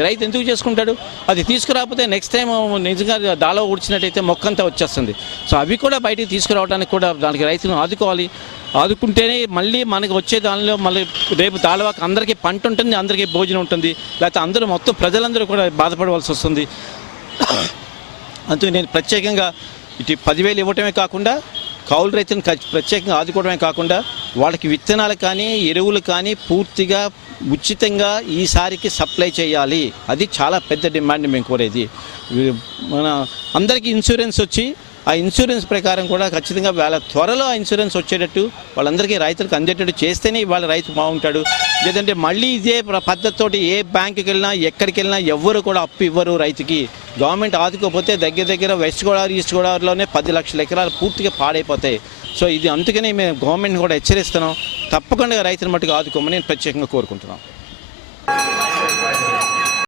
రైతు ఎందుకు చేసుకుంటాడు? అది తీసుకురాకపోతే నెక్స్ట్ టైం నిజంగా దాలో ఊడ్చినట్టయితే మొక్కంతా వచ్చేస్తుంది. సో అవి కూడా బయటికి తీసుకురావడానికి కూడా దానికి రైతులను ఆదుకోవాలి. ఆదుకుంటేనే మళ్ళీ మనకు వచ్చే దానిలో మళ్ళీ రేపు దాలవాక అందరికీ పంట ఉంటుంది, అందరికీ భోజనం ఉంటుంది, లేకపోతే అందరూ మొత్తం ప్రజలందరూ కూడా బాధపడవలసి వస్తుంది. అందుకే నేను ప్రత్యేకంగా ఇటు 10,000 ఇవ్వటమే కాకుండా కౌలు రైతులను ప్రత్యేకంగా ఆదుకోవడమే కాకుండా వాళ్ళకి విత్తనాలు కానీ ఎరువులు కానీ పూర్తిగా ఉచితంగా ఈసారికి సప్లై చేయాలి. అది చాలా పెద్ద డిమాండ్ మేము కోరేది. మన అందరికీ ఇన్సూరెన్స్ వచ్చి ఆ ఇన్సూరెన్స్ ప్రకారం కూడా ఖచ్చితంగా వాళ్ళ త్వరలో ఆ ఇన్సూరెన్స్ వచ్చేటట్టు వాళ్ళందరికీ రైతులకు అందేటట్టు చేస్తేనే వాళ్ళ రైతు బాగుంటాడు. లేదంటే మళ్ళీ ఇదే పద్ధతితోటి ఏ బ్యాంకుకి వెళ్ళినా ఎక్కడికి వెళ్ళినా ఎవ్వరు కూడా అప్పు ఇవ్వరు రైతుకి. గవర్నమెంట్ ఆదుకోకపోతే దగ్గర వెస్ట్ గోదావరి ఈస్ట్ గోదావరిలోనే 10 లక్షల ఎకరాలు పూర్తిగా పాడైపోతాయి. సో ఇది అందుకనే మేము గవర్నమెంట్ కూడా హెచ్చరిస్తున్నాం, తప్పకుండా రైతుల మట్టుకు ఆదుకోమని నేను ప్రత్యేకంగా కోరుకుంటున్నాం.